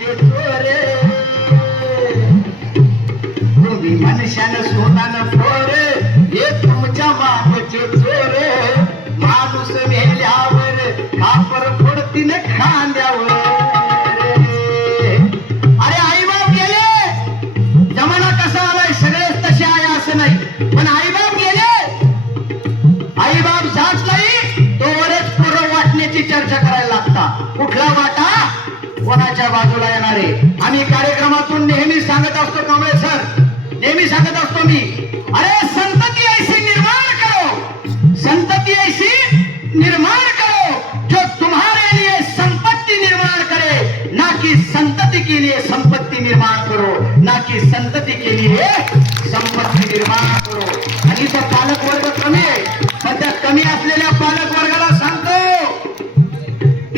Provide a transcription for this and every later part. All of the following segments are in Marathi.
मागचे चोरे तुम्ही मनुष्यानं सोनानं फोरे हे तुमच्या मागचे चोरे माणूस मेल्यावर खापर फोडतीन खांद्यावर अरे आईबाप गेले जमाना कसा आलाय सगळेच तसे आहे असं नाही पण आईबाप गेले आईबाप जात नाही तोवरच पुरं वाटण्याची चर्चा करायला लागता कुठला वाटा कोणाच्या बाजूला येणारे आम्ही कार्यक्रमातून नेहमी सांगत असतो कांबळे सर नेहमी सांगत असतो मी अरे संतति ऐसी निर्माण करो संतति ऐसी निर्माण करो जो तुम्हारे लिए संपत्ति निर्माण करे ना कि संतति के लिए संपत्ति निर्माण करो ना कि संतति के लिए संपत्ति निर्माण करो आणि तो पालक वर्ग कमी आहे पण त्या कमी असलेल्या पालक वर्गाला सांगतो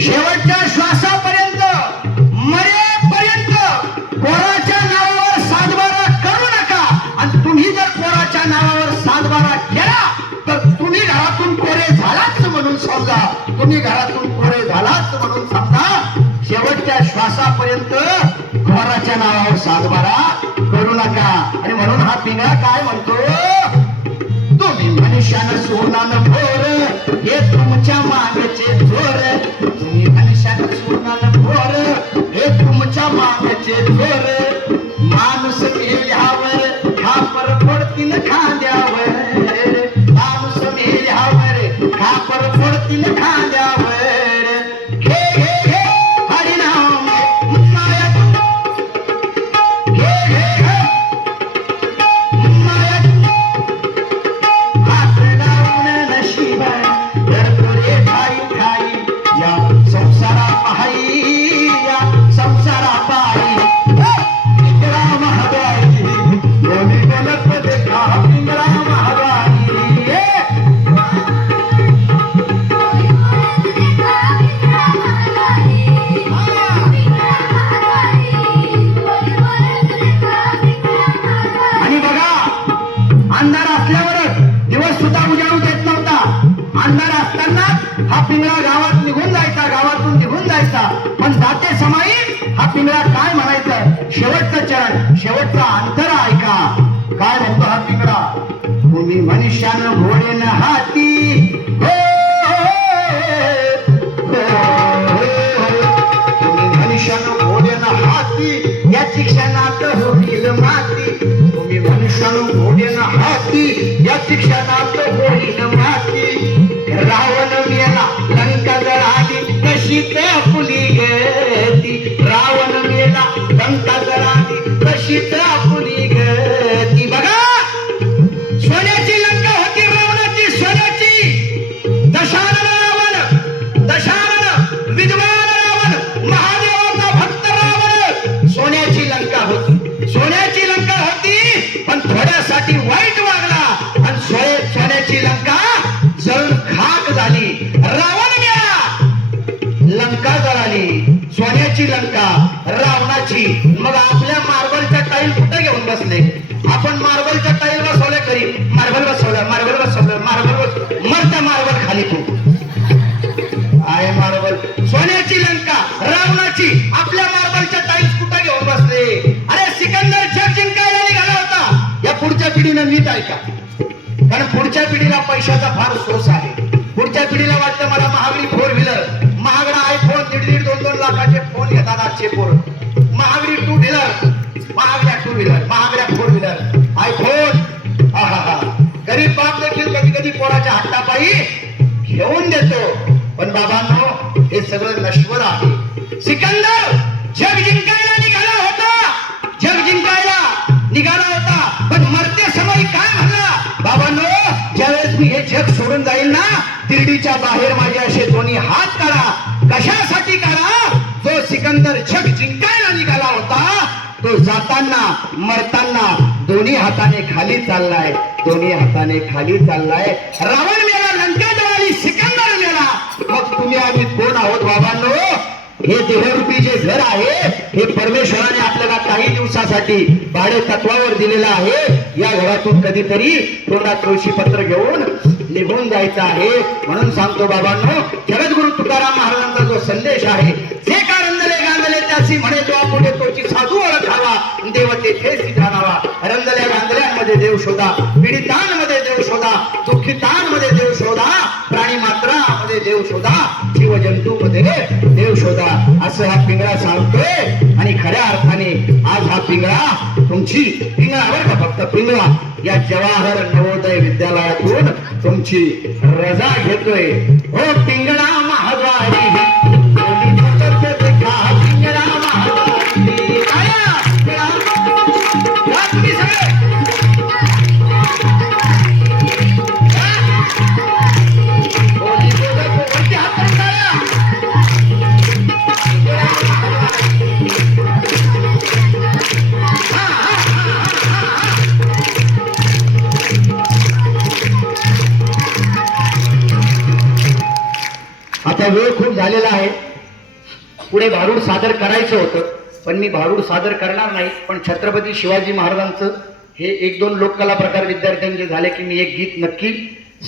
शेवटच्या श्वासापर्यंत मरेपर्यंत पोराच्या नावावर सातबारा करू नका आणि तुम्ही जर पोराच्या नावावर सातबारा केला तर तुम्ही घरातून कोरे झालाच म्हणून समजा तुम्ही घरातून कोरे झालाच म्हणून समजा शेवटच्या श्वासापर्यंत पोराच्या नावावर सातबारा करू नका आणि म्हणून हा पिंगळा काय म्हणतो तुम्ही मनुष्यानं सोनानं भोर हे तुमच्या मागचे चोर तुम्ही मनुष्यानं सोनानं भोर हे तुमच्या मागचे चोर माणूस मेल्यावर खापर फोडतीन खांद्यावर माणूस मेल्यावर खापर फोडतीन खांद्यावर घे घे घे हरिनाम माया घे घे घे माया हात लावून नशीब धरतोरे ठाई ठाई या संसारा पायी या संसारा पायी पिंगळा महागाई दोन्ही गलत देखा पिंगळा महागाई आणि बघा अंधार असल्यावरच दिवस सुद्धा उजाडू देत नव्हता अंधार असताना हा पिंगळा गावात निघून जायचा गावातून निघून जायचा पण जाते समाई हा पिंगळा काय म्हणायचं शेवटचं चरण शेवटचा अंतर ऐका काय म्हणतो हा पिंगळा तुम्ही मनुष्यानं घोडेन हाती हो, तुम्ही मनुष्यानं घोडेन हाती या शिक्षणात होईल माती तुम्ही मनुष्यानं घोडेन हाती या शिक्षणात होईल माती रावण मेला लंका जळाली कशी ते फुली गती रावण मेला लंका जळाली कशी ते फुली गती बघा सोन्याची लंका होती रावणाची सोन्याची दशानन विद्वान रावण महादेवाचा भक्त रावण सोन्याची लंका होती पण थोड्यासाठी वाईट वागला आणि सोन्याची लंका जळून खाक झाली रावण मेला लंका जळाली सोन्याची लंका रावणाची मग आपल्या मार्बलच्या टाईल कुठे घेऊन बसले आपण मार्बलच्या टाईल बसवल्या घरी मार्बल बसवलं मरता मार्बल खाली तू आहे मार्बल सोन्याची लंका रावणाची आपल्या मार्बलच्या टाईल्स कुठे घेऊन बसले अरे सिकंदर जग जिंकायला निघाला होता या पुढच्या पिढीनं नीट ऐका कारण पुढच्या पिढीला पैशाचा फार सोर्स आहे पुढच्या पिढीला वाटतं मला महागडी फोर व्हीलर महागडा आयफोन 1.5-2 लाखाचे फोन घेतात आजचे पोर महागडी टू व्हीलर महागड्या फोर व्हीलर आयफोन गरीब बाप देखील कधी कधी पोराच्या हट्टापायी घेऊन देतो पण बाबांनो हे सगळं नश्वर आहे सिकंदर जग जिंकायला निघाला होता पण मरते समय काय म्हणला बाबांनो ज्यावेळेस मी हे जग सोडून जाईल ना तिरडीच्या बाहेर माझे असे दोन्ही हात काढा कशासाठी काढा जो सिकंदर जग जिंकायला निघाला होता तो जाताना मरताना दोन्ही हाताने खाली चाललाय रावण मेला लंका जळाली सिकंदर मेला मग तुम्ही आम्ही कोण आहोत बाबांनो हे देहरूपी जे घर आहे हे परमेश्वराने आपल्याला काही दिवसासाठी भाडे तत्वावर दिलेलं आहे या घरातून कधीतरी तोंडात तुळशीपत्र घेऊन निघून जायचं आहे म्हणून सांगतो बाबांनो जगद्गुरु तुकाराम महाराजांचा जो संदेश आहे जे कारंजले गांजले त्याची म्हणे तो आपण तोची साधू ओळखावा देव तेथेच जाणावा रंजल्या गांजल्यांमध्ये देव शोधा पीडितांमध्ये देव शोधा दुःखितांमध्ये देव शोधा प्राणी मात्रामध्ये देव शोधा जीवजंतू मध्ये देव शोधा असं हा पिंगळा सांगतोय आणि खऱ्या अर्थाने आज हा पिंगळा तुमची पिंगळावर का फक्त पिंगळा या जवाहर नवोदय विद्यालयातून तुमची रजा घेतोय हो पिंगळा महाद्वारी पिंगळा महाद्वारी तुम्ही सगळे आता वेळ खूप झालेला आहे पुढे भारूड सादर करायचं होतं पण मी भारूड सादर करणार नाही पण छत्रपती शिवाजी महाराजांचं हे एक दोन लोककला प्रकार विद्यार्थ्यांचे झाले की मी एक गीत नक्की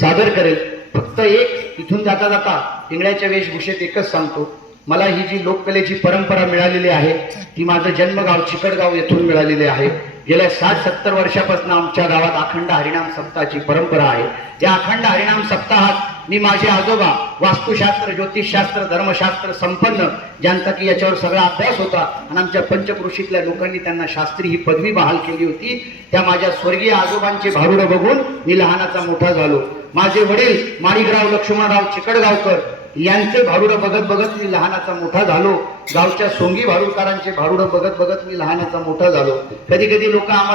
सादर करेल फक्त एक इथून जाता जाता पिंगळ्याच्या वेशभूषेत एकच सांगतो मला ही जी लोककलेची परंपरा मिळालेली आहे ती माझं जन्मगाव चिकडगाव येथून मिळालेली आहे गेल्या 60-70 वर्षापासून आमच्या गावात अखंड हरिनाम सप्ताहाची परंपरा आहे या अखंड हरिनाम सप्ताहात मी माझे आजोबा वास्तुशास्त्र ज्योतिषशास्त्र धर्मशास्त्र संपन्न ज्यांचा की याच्यावर सगळा अभ्यास होता आणि आमच्या पंचकृषीतल्या लोकांनी त्यांना शास्त्री ही पदवी बहाल केली होती त्या माझ्या स्वर्गीय आजोबांचे भारुड बघून मी लहानाचा मोठा झालो माझे वडील माणिकराव लक्ष्मणराव चिकडगावकर यांचे भारुड बघत बघत मी लहानाचा मोठा झालो गावच्या सोंगी भारुडकरांचे भारुड बघत बघत मी लहानाचा मोठा झालो कधी कधी लोक आम्हाला